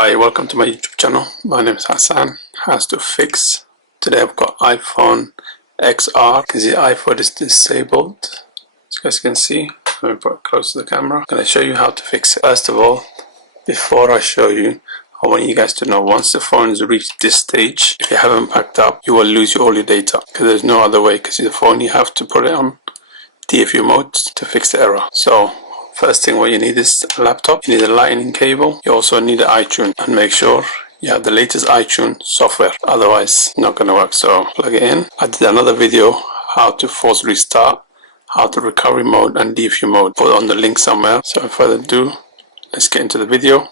Hi, welcome to my YouTube channel. My name is Hassan, HassToFix. Today I've got iPhone XR. You can see iPhone is disabled. As you guys can see, let me put it close to the camera. I'm going to show you how to fix it. First of all, before I show you, I want you guys to know once the phone has reached this stage, if you haven't backed up, you will lose all your data. Because there's no other way, because the phone you have to put it on DFU mode to fix the error. So first thing what you need is a laptop, you need a lightning cable, you also need an iTunes, and make sure you have the latest iTunes software, otherwise not going to work. So plug it in. I did another video how to force restart, how to recovery mode and DFU mode, put it on the link somewhere. So without further ado, let's get into the video.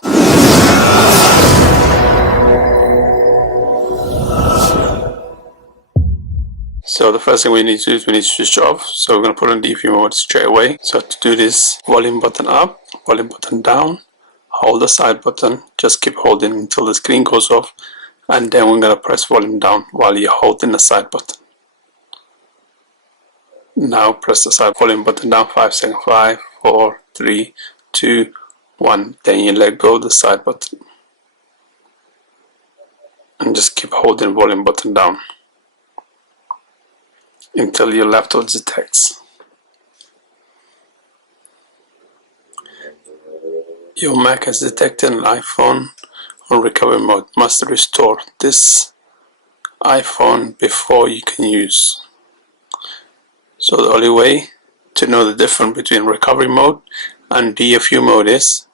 So the first thing we need to do is we need to switch it off. So we're going to put on DFU mode straight away. So to do this, volume button up, volume button down, hold the side button, just keep holding until the screen goes off, and then we're going to press volume down while you're holding the side button. Now press the side volume button down 5 seconds, 5, 4, 3, 2, 1. Then you let go of the side button and just keep holding volume button down until your laptop detects. Your Mac has detected an iPhone on recovery mode. Must restore this iPhone before you can use. So the only way to know the difference between recovery mode and DFU mode is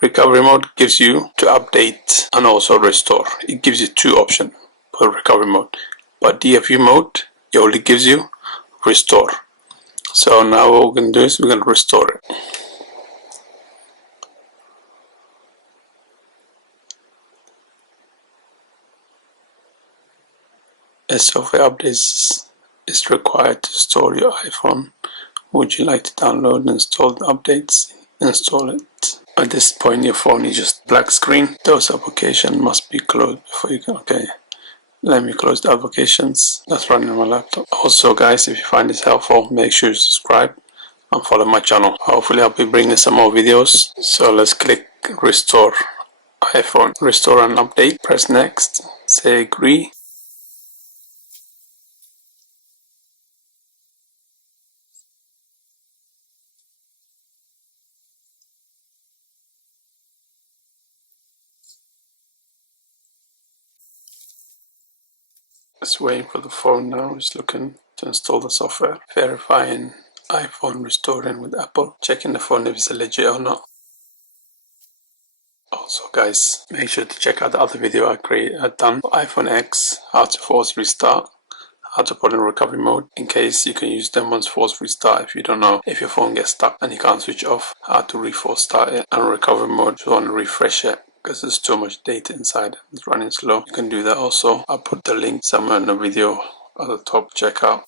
recovery mode gives you to update and also restore. It gives you two options for recovery mode, but DFU mode it only gives you restore. So now what we're going to do is we're going to restore it. A software update is required to store your iPhone. Would you like to download and install the updates? Install it. At this point your phone is just black screen. Those applications must be closed before you can. Okay, let me close the applications that's running on my laptop. Also guys, if you find this helpful, make sure you subscribe and follow my channel. Hopefully I'll be bringing some more videos. So let's click restore iPhone, restore and update. Press next, say agree. It's waiting for the phone now. It's looking to install the software. Verifying iPhone restoring with Apple. Checking the phone if it's legit or not. Also guys, make sure to check out the other video I've done for iPhone X, how to force restart, how to put in recovery mode, in case you can use them once force restart if you don't know if your phone gets stuck and you can't switch off, how to reforce start it, and recovery mode if you want to refresh it because there's too much data inside, it's running slow. You can do that also. I'll put the link somewhere in the video at the top, check out.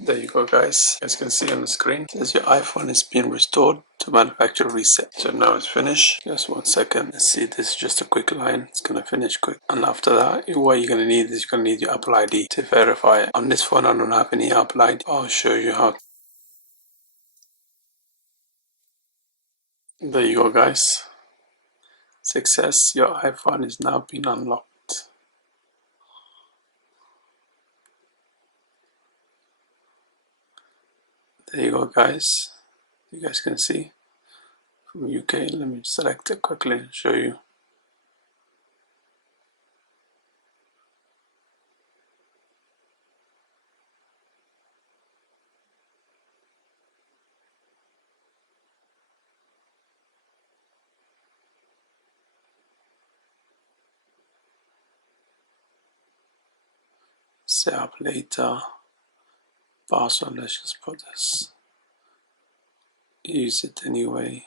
There you go guys, as you can see on the screen, it says your iPhone is being restored to manufacturer reset. So now it's finished. Just 1 second. Let's see, this is just a quick line. It's going to finish quick. And after that, what you're going to need is you're going to need your Apple ID to verify it. On this phone I don't have any Apple ID. I'll show you how. There you go guys. Success, your iPhone is now being unlocked. There you go guys. You guys can see from UK. Let me select it quickly and show you. Set up later. Password, let's just put this. Use it anyway.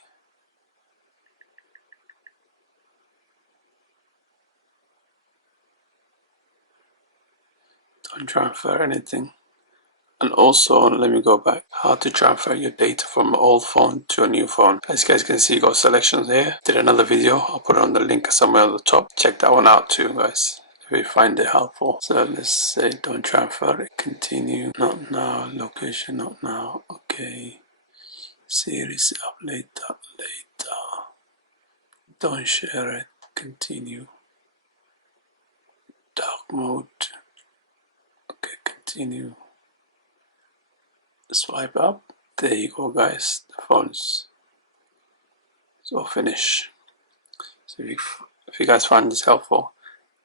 Don't transfer anything. And also, let me go back, how to transfer your data from an old phone to a new phone. As you guys can see, you got selections here. Did another video, I'll put it on the link somewhere at the top. Check that one out too guys. we find it helpful. So let's say don't transfer it, continue, not now, location not now, okay, series up later, don't share it, continue, dark mode, okay, continue, swipe up. There you go guys, the phone's all finished. So if you guys find this helpful,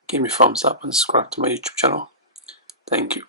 give me a thumbs up and subscribe to my YouTube channel. Thank you.